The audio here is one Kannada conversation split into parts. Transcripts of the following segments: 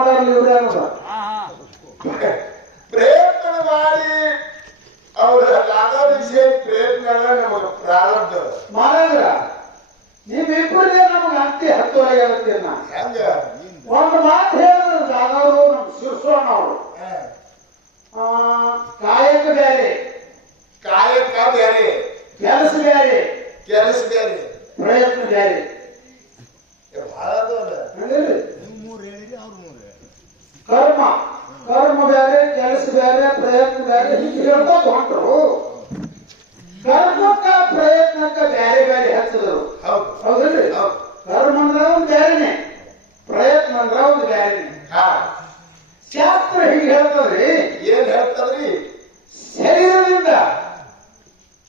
ಮಾಡಲ್ ಇವ್ರೆ ಅನ್ನೋದು ಪ್ರಯತ್ನ ಮಾಡಿ ಅವ್ರ ವಿಷಯ ಪ್ರಯತ್ನ ನಮಗೆ ಪ್ರಾರಂಭ ಮಾಡಿದ್ರ ನಿಮ್ಮಿಬ್ಬರೇ ನಮ್ಗೆ ಅಂತಿ ಹತ್ತುವರೆಗೆ ಆಗುತ್ತೆ ನಾ ಹೆಂಗ ಒಂದು ಮಾತು ಹೇಳಿದ್ರು ದಾದವರು ನಮ್ ಶಿರ್ಸೋಣ ಅವರು ಕಾಯಕ ಬೇರೆ ಕಾಯಕ ಬೇರೆ ಕೆಲಸ ಬೇರೆ ಕೆಲಸ ಬೇರೆ ಪ್ರಯತ್ನ ಬೇರೆ ಬಹಳ ಕರ್ಮ ಕರ್ಮ ಬೇರೆ ಕೆಲಸ ಬೇರೆ ಪ್ರಯತ್ನ ಬೇರೆ ಹೀಗೆ ಹೇಳ್ಬೋದು ಹೊಂಟ್ರು ಕರ್ಮಕ್ಕ ಪ್ರಯತ್ನಕ್ಕ ಬೇರೆ ಬೇರೆ ಹಚ್ಚಿದ್ರು ಹೌದಲ್ರಿ ಕರ್ಮ ಅಂದ್ರ ಒಂದು ಬೇರೆನೆ ಪ್ರಯತ್ನ ಅಂದ್ರ ಒಂದು ಬೇರೆನೆ ಶಾಸ್ತ್ರ ಹೀಗೆ ಹೇಳ್ತದ್ರಿ ಏನ್ ಹೇಳ್ತದ್ರಿ ಶರೀರದಿಂದ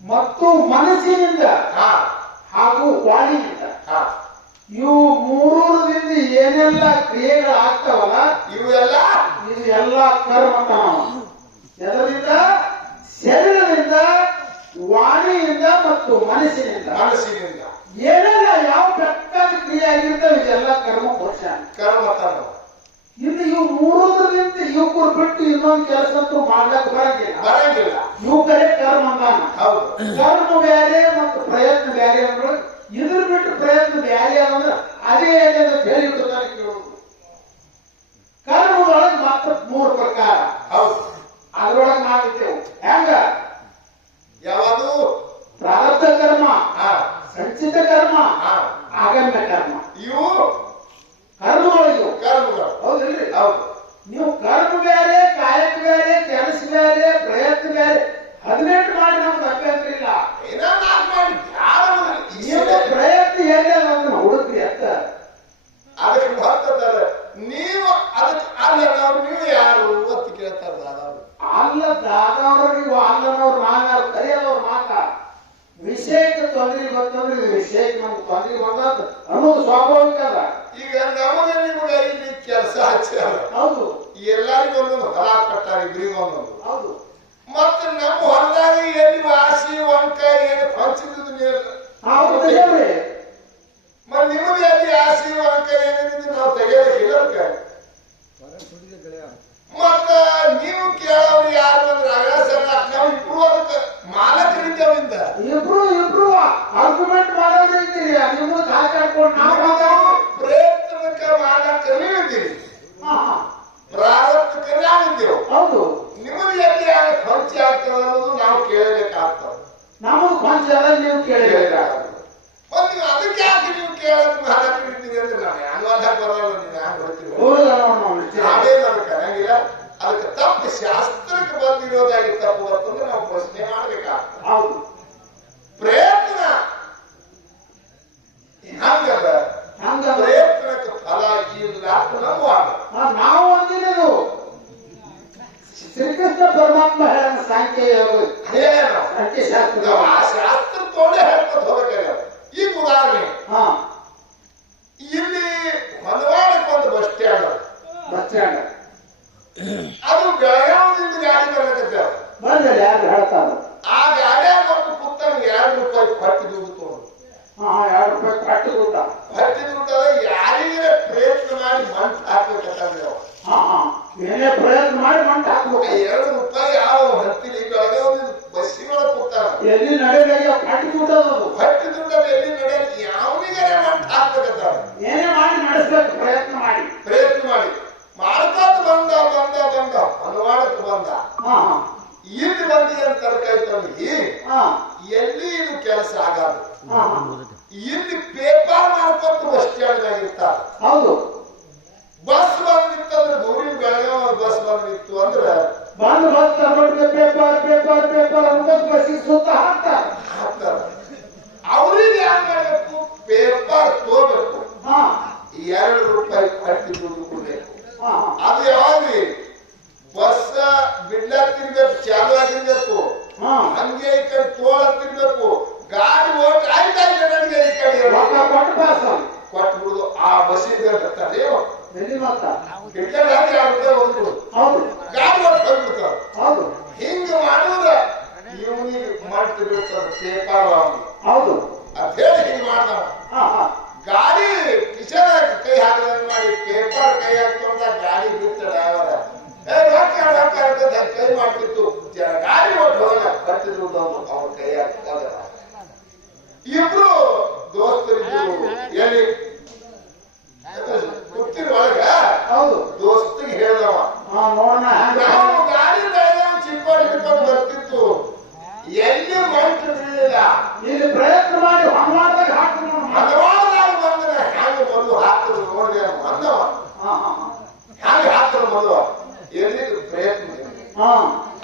ಮತ್ತು ಮನಸ್ಸಿನಿಂದ ಹಾಗೂ ವಾಣಿಯಿಂದ ಇವು ಮೂರೂರದಿಂದ ಏನೆಲ್ಲ ಕ್ರಿಯೆಗಳು ಆಗ್ತಾವಲ್ಲ ಇದು ಎಲ್ಲ ಕರ್ಮ ಎದರಿಂದ ಶರೀರದಿಂದ ವಾಣಿಯಿಂದ ಮತ್ತು ಮನಸ್ಸಿನಿಂದ ಏನೆಲ್ಲ ಯಾವ ಬೆಟ್ಟಾದ ಕ್ರಿಯೆ ಆಗಿರ್ತಾವ ಇದೆಲ್ಲ ಕರ್ಮ ಪುರುಷ ಇನ್ನು ಇವು ಮೂರೂರದಿಂದ ಇವಕ್ಕೂ ಬಿಟ್ಟು ಇನ್ನೊಂದು ಕೆಲಸ ಅಂತೂ ಮಾಡ್ಲಕ್ ಬರಂಗಿಲ್ಲ ಇವು ಕರೆ ಕರ್ಮ ಅಂದಾನ ಕರ್ಮ ಬೇರೆ ಮತ್ತು ಪ್ರಯತ್ನ ಬೇರೆ ಅಂದ್ರೆ ಇದ್ರ ಬಿಟ್ಟು ಪ್ರಯತ್ನ ಬೇರೆ ಅಂದ್ರೆ ಅದೇ ಅಂತ ಹೇಳಿಬಿಡ್ತಾನೆ ಕೇಳುವುದು ಕರ್ಮದೊಳಗೆ ಮಾತ್ರ 3 ಪ್ರಕಾರ ಅದ್ರೊಳಗೆ ಮಾಡಿದ್ದೇವು ಹೆಂಗ ಯಾವುದು ಪ್ರಾರಬ್ಧ ಕರ್ಮ ಸಂಚಿತ ಕರ್ಮ ಆಗಮ್ಯ ಕರ್ಮ ಇವು ಕರ್ಮಗಳು ಹೌದಿಲ್ರಿ ನೀವು ಕರ್ಮ ಬೇರೆ ಕಾಯಕ ಬೇರೆ ಕೆಲಸ ಬೇರೆ ಪ್ರಯತ್ನ ಬೇರೆ 18 ಮಾಡಿ ನಮ್ಗೆ ಅಭ್ಯಂತರ ಇಲ್ಲ ಪ್ರಯತ್ನ ಹೇಗೆ ನಮ್ಗೆ ಹುಡುಕ್ರಿ ಅಂತ ಅದಕ್ಕೆ ಬರ್ತದಾರೆ ನೀವು ಅದಕ್ಕೆ ಅಲ್ಲ ನೀವು ಯಾರು ಒತ್ತು ಕೇಳ್ತಾರ ಅಲ್ಲ ದಾದವ್ರಿಗೆ ಅಲ್ಲನವ್ರು ನಾವ್ಯಾರು ಕರೆಯಲ್ಲವ್ರು ಮಾತ ವಿಷಯಕ್ಕೆ ತೊಂದರೆ ಬಂತಂದ್ರೆ ಇದು ವಿಷಯಕ್ಕೆ ನಮ್ಗೆ ತೊಂದರೆ ಬಂದ ಅನ್ನೋದು ಸ್ವಾಭಾವಿಕ ಅದ ಈಗ ನಮಗೆ ನಿಮಗೆ ಇಲ್ಲಿ ಕೆಲಸ ಹಚ್ಚಾರ ಹೌದು ಎಲ್ಲರಿಗೂ ಒಂದೊಂದು ಹೊಲ ಕೊಟ್ಟಾರ ಇಬ್ರಿಗೆ ಒಂದೊಂದು ಹೌದು ಮತ್ತೆ ನಮ್ಮ ಹೊಲದಾಗ ಎಲ್ಲಿ ವಾಸಿ ಒಂಕ ಏನು ಹಂಚಿದ್ದು ಮತ್ತೆ ನಿಮಗೆ ಎಲ್ಲಿ ಆಸಿ ಒಂಕ ಏನಿದ್ದು ನಾವು ತೆಗೆಯೋದಿಲ್ಲ ಮತ್ತ ನೀವು ಕೇಳೋರು ಯಾರು ಅಂದ್ರೆ ನಾವು ಇಬ್ರು ಅದಕ್ಕೆ ಮಾಲಕರಿದ್ದೇವಿಂದ ಇಬ್ರು ಆರ್ಗ್ಯುಮೆಂಟ್ ಮಾಡೋದಿದ್ದೀರಿ ನಿಮ್ಮನ್ನು ಕಾಚಾಡ್ಕೊಂಡು ನಾವು ಪ್ರಯತ್ನಕ್ಕೆ ಮಾಲಕರು ಇದ್ದೀರಿ ಪ್ರಾರಬ್ಧಕ್ಕೆ ನಾವಿದ್ದೇವೆ ಹೌದು ನಿಮಗೆ ಎಲ್ಲಿ ಖರ್ಚು ಆಗ್ತದೆ ಅನ್ನೋದು ನಾವು ಕೇಳಬೇಕಾಗ್ತದೆ ನಮಗೆ ಕೊಂಚ ನೀವು ಕೇಳಬೇಕಾಗ್ತದೆ ಮತ್ತೆ ನೀವು ಅದಕ್ಕೆ ಯಾಕೆ ನೀವು ಕೇಳೋದು ಮಾಲಕರು ಇದ್ದೀರಿ ಅಂದ್ರೆ ನಾವು ಅನುವಾದ ಬರೋಲ್ಲ ನೀವು ಹ್ಯಾಂಗ ಬರ್ತೀವಿ ಅದೇ ನಮ್ಗೆ ಕರಂಗಿಲ್ಲ ಅದಕ್ಕೆ ತಪ್ಪು ಶಾಸ್ತ್ರಕ್ಕೆ ಬಂದಿರೋದಾಗಿ ತಪ್ಪು ಬರ್ತಂದ್ರೆ ನಾವು ಪ್ರಶ್ನೆ ಮಾಡ್ಬೇಕಾಗ್ತದೆ ಹೌದು ಪ್ರಯತ್ನ ಹಂಗಲ್ಲ ಪ್ರಯತ್ನಕ್ಕೆ ಫಲ ಇಲ್ಲ ನಾವು ಅಂದಿದ್ದು ಶ್ರೀಕೃಷ್ಣ ಪರಮಾತ್ಮ ಹೇಳ ಸಾಂಖ್ಯ ಶಾಸ್ತ್ರ ಆ ಶಾಸ್ತ್ರ ತೋಡೆ ಹೇಳ್ಕೊಂಡು ಹೋಗಬೇಕಾಗ ಈಗ ಉದಾಹರಣೆ ಇಲ್ಲಿ ಮನವಾಡಕ್ಕೆ ಒಂದು ಬಸ್ ಸ್ಟ್ಯಾಂಡ್ ಅದು ಬೆಳಗಾವದಿಂದ ಗಾಡಿ ಬರ್ಲಕತ್ತೇವ ಯಾರು ಹೇಳ್ತಾರ ಆ ಗಾಡಿಯಾಗ ಒಂದು ಪುಸ್ತಕ ₹2 ಕೊಟ್ಟು ದುಡ್ಡು ತಗೊಂಡು ₹2 ಕಟ್ಟು ದುಡ್ಡ ಭಟ್ಟಿ ದುಡ್ಡದ ಯಾರಿಗೆ ಪ್ರಯತ್ನ ಮಾಡಿ ಮಂಟ್ ಹಾಕ್ಬೇಕಂದ್ರೆ ಏನೇ ಪ್ರಯತ್ನ ಮಾಡಿ ಮಂಟ್ ಹಾಕ್ಬೇಕು ₹2 ಯಾವ ಹತ್ತಿಲಿ ಬೆಳಗಾವಿ ಬಸ್ಸಿನೊಳಗೆ ಕೂತಾರ ಎಲ್ಲಿ ನಡೆಯಲ್ಲ ಕಟ್ಟಿ ದುಡ್ಡ ಭಟ್ಟಿ ದುಡ್ಡದ ಎಲ್ಲಿ ನಡೆಯಲ್ಲ ಯಾವನಿಗೆ ಮಂಟ್ ಹಾಕ್ಬೇಕಂತ ಏನೇ ಮಾಡಿ ನಡೆಸ್ಬೇಕು ಪ್ರಯತ್ನ ಮಾಡಿ ಮಾಡ್ಕೊತ ಬಂದ ಮನವಾಡಕ್ಕೆ ಬಂದ ಇಲ್ಲಿ ಬಂದಿ ಅಂತ ತರಕಾಯ್ತಲ್ಲಿ ಎಲ್ಲಿ ಇದು ಕೆಲಸ ಆಗಲ್ಲ ಇಲ್ಲಿ ಪೇಪರ್ ಮಾಡ್ಕೊತ ಬಸ್ ಸ್ಟ್ಯಾಂಡ್ ಆಗಿರ್ತಾರ ಹೌದು ಬಸ್ ಬಂದಿತ್ತಂದ್ರೆ ದೂರಿನ ಬೆಳಗಾವಿ ಬಸ್ ಬಂದಿತ್ತು ಅಂದ್ರೆ ಬಸ್ ಪೇಪರ್ ಅನ್ಕೊಂಡು ಬಸ್ಸಿಗೆ ಸುತ್ತ ಹಾಕ್ತಾರ ಅವ್ರಿಗೆ ಏನ್ ಮಾಡಬೇಕು ಪೇಪರ್ ತಗೋಬೇಕು ₹2 ಕಟ್ಟಿ ದುಡ್ಡು ಕೊಡ್ಬೇಕು ಅದು ಯಾವಾಗ ಬಸ್ ಬಿಡ್ಲಾತಿರ್ಬೇಕು ಚಾಲು ಆಗಿರ್ಬೇಕು ಹಂಗೆ ಈ ಕಡೆ ತೋಳತ್ತಿರ್ಬೇಕು ಗಾಡಿ ಓಟ್ ಆಯ್ತಾಯ್ತು ನನಗೆ ಈ ಕಡೆ ಕೊಟ್ಬಿಡುದು ಆ ಬಸ್ಸಿಗೆ ಬರ್ತಾರೆ ಗಾಡಿ ಓಟ್ ಹೋಗ್ಬಿಡ್ತಾರ ಹಿಂಗ ಮಾಡುದ ಇವನಿಗೆ ಮಾಡ್ತಿರ್ಬೇಕು ಪೇಪರ್ ಹೌದು ಅಂತ ಹೇಳಿ ಹಿಂಗ್ ಮಾಡ್ತಾವ ಗಾಡಿ ಕಿಶನ್ ಕೈ ಹಾಕದಂಗ ಮಾಡಿ ಪೇಪರ್ ಕೈ ಹಾಕೊಂಡ ಗಾಡಿ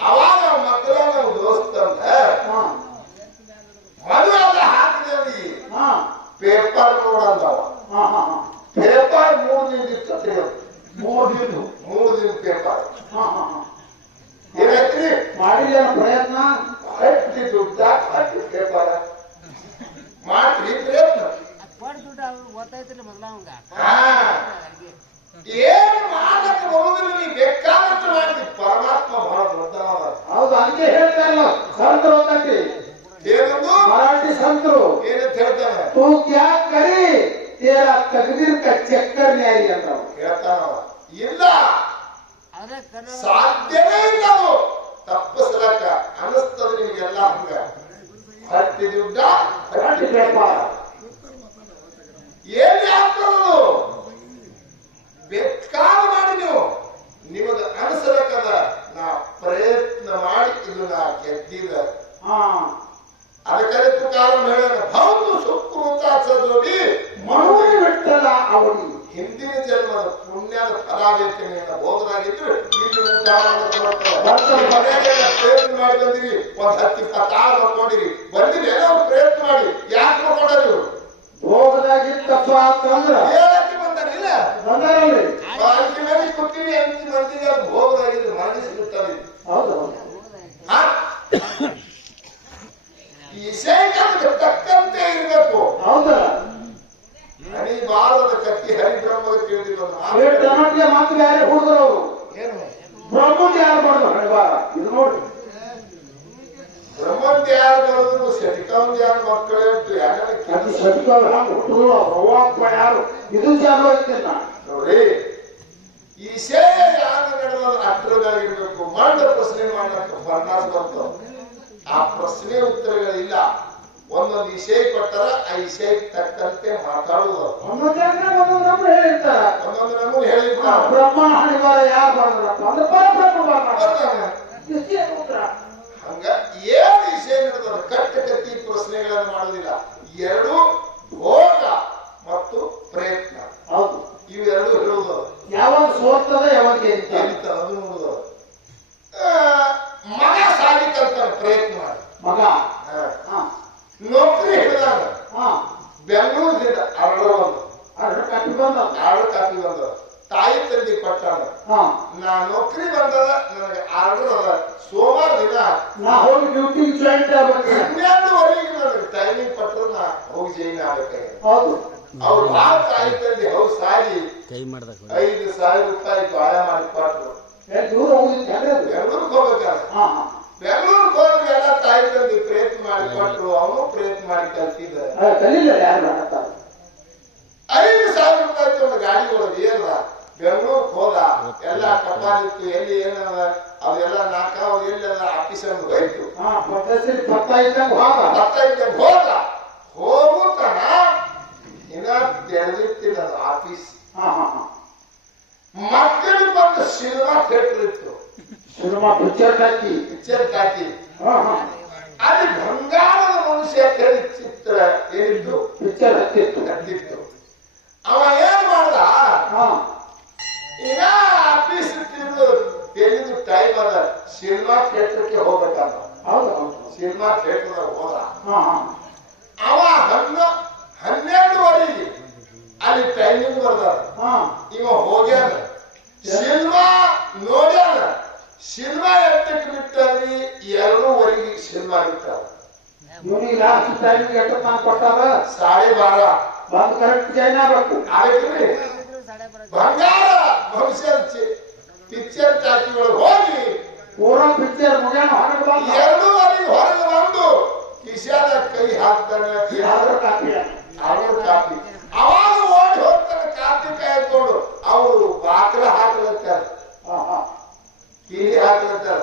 ಅವಾಗ ಮಕ್ಕಳ ನಾವು ದೋಸ್ತ ಮದುವೆ ಹಾಕಿದೇವಿ ಪೇಪರ್ ನೋಡಂದವ ಪೇಪರ್ 3 ದಿನ ಇರ್ತದೆ 3 ದಿನ ಪೇಪರ್ ಏನೈತ್ರಿ ಮಾಡಿಲ್ಲ ಪ್ರಯತ್ನ ಕಟ್ಟಿ ದುಡ್ಡ ಕಟ್ಟಿ ಪೇಪರ್ ಮಾಡ್ರಿ ಪ್ರಯತ್ನ ಏನ್ ಮಾಡಕ್ ಬರುದಿಲ್ಲ ನೀ ಬೇಕಾದಷ್ಟು ಮಾಡಿ ಪರಮಾತ್ಮ ಬಹಳ ದೊಡ್ಡವ ಹೌದು ಹಂಗೆ ಹೇಳ್ತಾರಲ್ಲ ಸಂತರು ಹೋಗಂತೆ ಏನಂದು ಮರಾಠಿ ಸಂತರು ಏನಂತ ಹೇಳ್ತಾನೆ ತೂ ಕ್ಯಾ ಕರಿ ತೇರಾ ತಕದೀರ್ ಕ ಚಕ್ಕರ್ ನ್ಯಾಯಿ ಅಂತ ಹೇಳ್ತಾನವ ಇಲ್ಲ ಸಾಧ್ಯವೇ ಇಲ್ಲ ಅದು ತಪ್ಪಿಸ್ಲಕ್ಕ ಅನಿಸ್ತದ ನಿಮಗೆಲ್ಲ ಹಂಗ ಹತ್ತಿ ದುಡ್ಡ ಮರಾಠಿ ವ್ಯಾಪಾರ ಏನ್ ಆಗ್ತದದು ಬೇಕಾದ ಮಾಡಿ ನೀವು ನಿಮಗ ಅನಿಸಲಕ್ಕದ ನಾ ಪ್ರಯತ್ನ ಮಾಡಿ ಇದು ನಾ ಗೆದ್ದಿದ ಅದಕ್ಕೆ ತುಕಾರಂ ಹೇಳ ಭೌತು ಸುಕೃತ ಸದೋಡಿ ಮನೋರಿ ಬಿಟ್ಟಲ್ಲ ಅವಳಿ ಹಿಂದಿನ ಜನ್ಮದ ಪುಣ್ಯದ ಫಲ ಬೇಕೇನ ಹೋಗದಾಗಿದ್ರೆ ಇಲ್ಲಿ ಊಟ ಪ್ರಯತ್ನ ಮಾಡಿ ಬಂದಿರಿ ಒಂದ್ 10-20 ಮಾಡ್ಕೊಂಡಿರಿ ಬಂದಿರಿ ಅವ್ರು ಪ್ರಯತ್ನ ಮಾಡಿ ಯಾಕೆ ಮಾಡ್ಕೊಂಡ್ರಿ ಇವರು ಹೋಗದಾಗಿತ್ತಪ್ಪ ಅಂತಂದ್ರ ಹೇಳಕ್ಕೆ ಬಂದಾರಿಲ್ಲ ಬಂದಾರಲ್ರಿ 4 ಮಂದಿ ಕೊಟ್ಟಿರಿ 5 ಮಂದಿಗೆ ಅದು ಹೋಗದಾಗಿದ್ರೆ ಮರಣಿಸಿಬಿಡ್ತಾರೆ ಹೌದು ಈ ವಿಷಯಕ್ಕೆ ತಕ್ಕಂತೆ ಇರಬೇಕು ಹೌದಲ್ಲ ಹನಿ ಬಾರದ ಕತ್ತಿ ಹರಿಬ್ರಹ್ಮಗೆ ತಿಳಿದಿಲ್ಲ ಮಾತು ಯಾರೇ ಹುಡುಗರು ಅವರು ಏನು ಬ್ರಹ್ಮಂತ ಯಾರು ಮಾಡಿದ್ರು ಹಣಿವಾರ ಇದು ನೋಡಿ ಬ್ರಹ್ಮಂತ ಯಾರು ಮಾಡಿದ್ರು ಶಟಿಕಂದ ಯಾರು ಮಕ್ಕಳೇ ಅದು ಸತ್ಕಲ್ ಹುಟ್ಟರು ಅವ್ರವ್ವಪ್ಪ ಯಾರು ಇದು ಚಾಲು ಐತಿಲ್ಲ ನೋಡ್ರಿ ಈ ವಿಷಯ ಯಾರು ನಡೆದ ಅಷ್ಟರದಾಗಿರ್ಬೇಕು ಮಂಡ ಪ್ರಶ್ನೆ ಮಾಡಕ್ಕೆ ಫರ್ನಾಸ್ ಬರ್ತಾವ ಆ ಪ್ರಶ್ನೆ ಉತ್ತರಗಳಿಲ್ಲ ಒಂದೊಂದು ವಿಷಯ ಕೊಟ್ಟಾರ ಆ ವಿಷಯಕ್ಕೆ ತಕ್ಕಂತೆ ಮಾತಾಡುವುದು ಒಂದೊಂದು ನಮ್ಗೆ ಹೇಳಿರ್ತಾರ ಒಂದೊಂದು ನಮಗೆ ಹೇಳಿರ್ತಾರ ಬ್ರಹ್ಮ ಹಣಿವಾರ ಯಾರು ಮಾಡಿದ್ರಪ್ಪ ಅಂದ್ರೆ ಪರಬ್ರಹ್ಮ ಹಂಗ ಏನ್ ವಿಷಯ ನಡೆದ ಕಟ್ಟಿ ಪ್ರಶ್ನೆಗಳನ್ನು ಮಾಡುದಿಲ್ಲ ಎರಡು ಭೋಗ ಮತ್ತು ಪ್ರಯತ್ನ ಹೌದು ಇವೆರಡು ಹೇಳುವುದು ಯಾವಾಗ ಸೋರ್ತದ ಯಾವಾಗ ಅದು ನೋಡುದು ಮಗ ಸಾಧಿಕಂತ ಪ್ರಯತ್ನ ಮಾಡಿ ಮಗ ನೌಕರಿ ಹಿಡಿದಾಗ ಬೆಂಗಳೂರಿಂದ ಆರ್ಡರ್ ಕಾಪಿ ಬಂದ ತಾಯಿ ತಂದಿ ಪಟ್ಟಾನ ನಾ ನೌಕರಿ ಬಂದದ ನನಗೆ ಆರ್ಡರ್ ಅದ ಸೋಮವಾರ ದಿನ ನಾ ಹೋಗಿ ಡ್ಯೂಟಿ ಜಾಯಿಂಟ್ 12ವರೆಗೆ ನನಗೆ ಟೈಮಿಂಗ್ ಪಟ್ಟರು ನಾ ಹೋಗಿ ಜೈನ್ ಆಗ್ಬೇಕಾಗಿದೆ ಹೌದು ಅವ್ರು ಭಾಳ ತಾಯಿ ತಂದಿ ಹೌದು ಸಾಗಿ 5,000 ರೂಪಾಯಿ ಗಾಯ ಮಾಡಿ ಕೊಟ್ಟರು ದೂರ ಹೋಗಿದ್ದೆ ಬೆಂಗಳೂರಿಗೆ ಹೋಗ್ಬೇಕಾದ್ರೆ ಬೆಂಗಳೂರಿಗೆ ಹೋದ್ರೆ ಎಲ್ಲ ತಾಯಿ ತಂದಿ ಪ್ರಯತ್ನ ಮಾಡಿ ಕೊಟ್ಟರು ಅವನು ಪ್ರಯತ್ನ ಮಾಡಿ ಕಲ್ತಿದ್ದ ಕಲಿಲ್ಲ ಯಾರು 5,000 ರೂಪಾಯಿ ಒಂದು ಗಾಡಿ ಒಳಗೆ ಏನ ಬೆಂಗಳೂರಿಗೆ ಹೋದ ಎಲ್ಲ ಕಪಾಲಿತ್ತು ಎಲ್ಲಿ ಏನದ ಅದೆಲ್ಲ ನಾಕಾವ್ ಎಲ್ಲಿ ಆಫೀಸ್ ಅಂತ ಹೋಯ್ತು ಭತ್ತ ಇದ್ದಂಗ ಹೋದ ಹೋಗುತ್ತಾನ ಇನ್ನ ತೆರೆದಿತ್ತಿಲ್ಲ ಆಫೀಸ್ ಮಕ್ಕಳಿಗೆ ಬಂದು ಸಿನಿಮಾ ಥಿಯೇಟರ್ ಇತ್ತು ಸಿನಿಮಾ ಪಿಕ್ಚರ್ ಟಾಕಿ ಅಲ್ಲಿ ಬಂಗಾರದ ಮನುಷ್ಯ ಚಿತ್ರ ಏನಿತ್ತು ಪಿಕ್ಚರ್ ಹತ್ತಿತ್ತು ಅವ ಏನ್ ಮಾಡ್ದ ಈಗ ಆಫೀಸ್ ತೆಗೆದು ಟೈಮ್ ಅದ ಸಿನಿಮಾ ಥಿಯೇಟರ್ಗೆ ಹೋಗ್ಬೇಕಂತ ಸಿನಿಮಾ ಥಿಯೇಟರ್ ಹೋದ ಅವ 12ವರೆಗೆ ಅಲ್ಲಿ ಟೈಮಿಂಗ್ ಬರ್ದಾರ ಇವ ಹೋಗ್ಯಾನ ಸಿನಿಮಾ ನೋಡ್ಯಾನ ಸಿನಿಮಾ ಎಷ್ಟಕ್ಕೆ ಬಿಟ್ಟಾರಿ 2ವರೆಗೆ ಸಿನಿಮಾ ಬಿಟ್ಟಾರ ಇವನಿಗೆ ಲಾಸ್ಟ್ ಟೈಮಿಂಗ್ ಎಷ್ಟು ನಾನು ಕೊಟ್ಟಾರ 12:30 ಬಂದು ಕರೆಕ್ಟ್ ಜಾಯ್ನ್ ಆಗ್ಬೇಕು ಆಗೈತ್ರಿ ಬಂಗಾರ ಭವಿಷ್ಯ ಪಿಕ್ಚರ್ ಟಾಕಿ ಒಳಗೆ ಹೋಗಿ ಪೂರಾ ಪಿಕ್ಚರ್ ಮುಗಿಯೋಣ ಹೊರಗೆ ಬಂದ 2ವರೆಗೆ ಹೊರಗೆ ಬಂದು ಕಿಶಾದ ಕೈ ಹಾಕ್ತಾನೆ ಕಾಪಿ ಅವಾಗ ಓಡಿ ಹೋಗ್ತಾನೆ ಕಾಪಿ ಕೈ ಹಾಕೊಂಡು ಅವರು ಬಾಕ್ಲ ಹಾಕಲತ್ತಾರ ಕೀಲಿ ಹಾಕಲತ್ತಾರ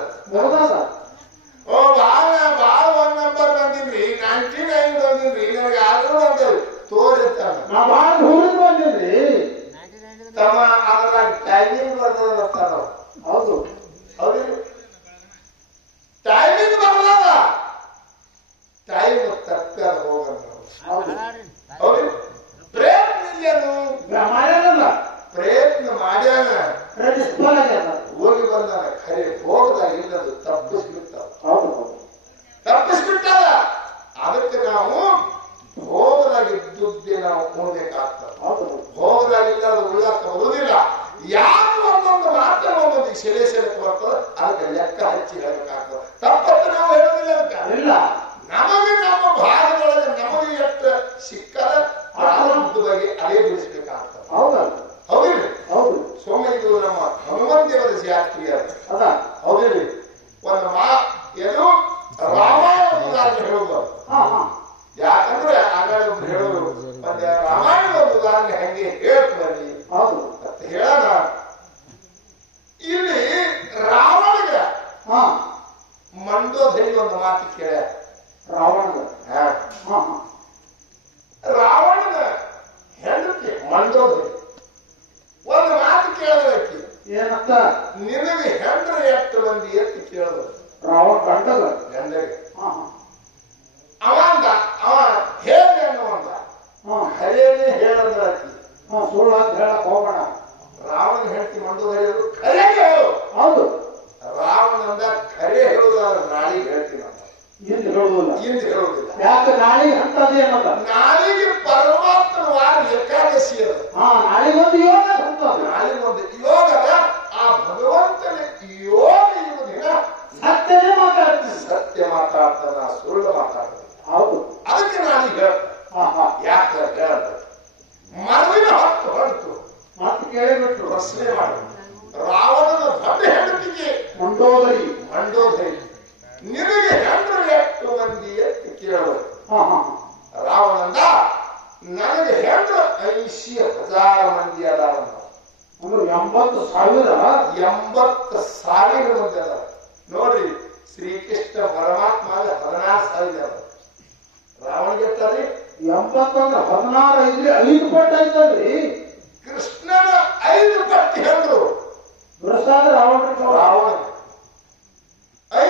ಓ ಬಾಳ 1 ನಂಬರ್ ಬಂದಿನ್ರಿ 99 ಬಂದಿನ್ರಿ ನನಗೆ ಆದ್ರೂ ಬಂದರಿ ತೋರಿರ್ತಾನ ತಮ್ಮ ಅದರ ಟೈಮಿಂಗ್ ಬರ್ತದ ಹೌದು ಟೈಮಿಂಗ್ ಬರಲ್ಲ ಟೈಮ್ ತಕ್ಕ ಹೋಗಲ್ಲ ಹೌದು ಪ್ರಯತ್ನ ಇಲ್ಲೇನು ಪ್ರಯತ್ನ ಮಾಡ್ಯಾನ ಹೋಗಿ ಬಂದಾನ ಖರೆ ಹೋಗದಾಗ ಇಲ್ಲದು ಆಗ್ತದೆ. ತಪ್ಪತ್ತು ನಾವು ಹೇಳೋದಿಲ್ಲ ಅದಕ್ಕೆ. ಇಲ್ಲ, ನಮಗೆ ನಮ್ಮ ಭಾಗದೊಳಗೆ ನಮಗೆ ಎಷ್ಟು ಸಿಕ್ಕದ ಪ್ರಾರಂಭದ ಬಗ್ಗೆ ಅದೇ ಬಿಡಿಸ್ಬೇಕಾಗ್ತದೆ. ಹೌದಲ್ಲ? ಹೌದಿಲ್ಲ? ಹೌದು. ಸೋಮ ಇದು ನಮ್ಮ ಹನುಮಂತ ದೇವರ ಜಾತ್ರೆ ಅದ. ಹೌದಿಲ್ಲ? ಒಂದು ಏನು ರಾಮಾಯಣ ಉದಾಹರಣೆ ಹೇಳುವುದು. ಯಾಕಂದ್ರೆ ಆಗಾಗ ಹೇಳೋದು ಒಂದು ರಾಮಾಯಣದ ಉದಾಹರಣೆ ಹೆಂಗೆ ಹೇಳ್ತೀವಿ ಅಂತ ಹೇಳೋಣ. ಇಲ್ಲಿ ರಾವಣಗ ಮಂಡೋದರಿ ಒಂದು ಮಾತು ಕೇಳ. ರಾವಣನ ಹೆಂಡತಿ ಮಂಡೋದರಿ ಒಂದು ಮಾತು ಕೇಳಬೇಕು. ಏನಂತ? ನಿನಗೆ ಹೆಂಡ್ರ ಎಷ್ಟು ಮಂದಿ ಎತ್ತಿ ಕೇಳಿದ್ರು ರಾವಣ ಗಂಡಗೆ. ಅವ ಅಂದ, ಅವ ಹೇಳಿ ಅನ್ನುವಂದ ಖರೇನೆ ಹೇಳಂದ್ರ ಸುಳ್ಳು ಅಂತ ಹೇಳಕ್ ಹೋಗೋಣ. ರಾವಣ ಹೇಳ್ತಿ ಮಂಡೋದರಿ ಖರೆ ಹೇಳು. ಹೌದು. ರಾವಣಂದ ಖರೆ ಹೇಳುದಾದ್ರೆ ನಾಳಿಗೆ ಹೇಳ್ತೀನಿ ಅಂತ. ಇಂದು ಹೇಳುವುದಿಲ್ಲ. ಯಾಕೆ ನಾಳಿಗೆ ಅಂತದೇನಲ್ಲ? ನಾಳಿಗೆ ಪರಮಾತ್ಮವಾದ ಏಕಾದಶಿ ಅದು. ನಾಳಿಗೊಂದು ಯೋಗ. ನಾಳಿಗೊಂದು ಯೋಗದ ಆ ಭಗವಂತನ ಯೋಗ ಇರುವುದಿಲ್ಲ. ಸತ್ಯನೇ ಮಾತಾಡ್ತಾನೆ. ಸತ್ಯ ಮಾತಾಡ್ತಾನ, ಸುಳ್ಳು ಮಾತಾಡ್ತಾನೆ. ಹೌದು. ಅದಕ್ಕೆ ನಾನೀಗ ಯಾಕೆ ಹೇಳ ಮರಳಿನ ಹತ್ತು ಹೊರತು ಮಾತು ಕೇಳಿಬಿಟ್ಟು ಪ್ರಶ್ನೆ ಮಾಡು. ರಾವಣನ ದೊಡ್ಡ ಹೆಂಡತಿಗೆ ಮಂಡೋದರಿ ನಿನಗೆ ಹೆಂಡ್ರು ಎಷ್ಟು ಮಂದಿ ಎತ್ತು ಕೇಳೋದು. ರಾವಣಂದ ನನಗೆ ಹೆಂಡ್ರು 80,000 ಮಂದಿ ಅದಾರ. 80,000 ಮಂದಿ ಅದಾರ. ನೋಡ್ರಿ, ಶ್ರೀಕೃಷ್ಣ ಪರಮಾತ್ಮ 16,000 ಅದ. ರಾವಣಿಗೆ ಎತ್ತರಿ 80 ಅಂದ್ರೆ 16 ಇದ್ರೆ 5 ಪಟ್ಟು ಐತಲ್ರಿ. ಕೃಷ್ಣನ 5 ಪಟ್ಟು ಹೆಂಡ್ರು. ರಾವಣ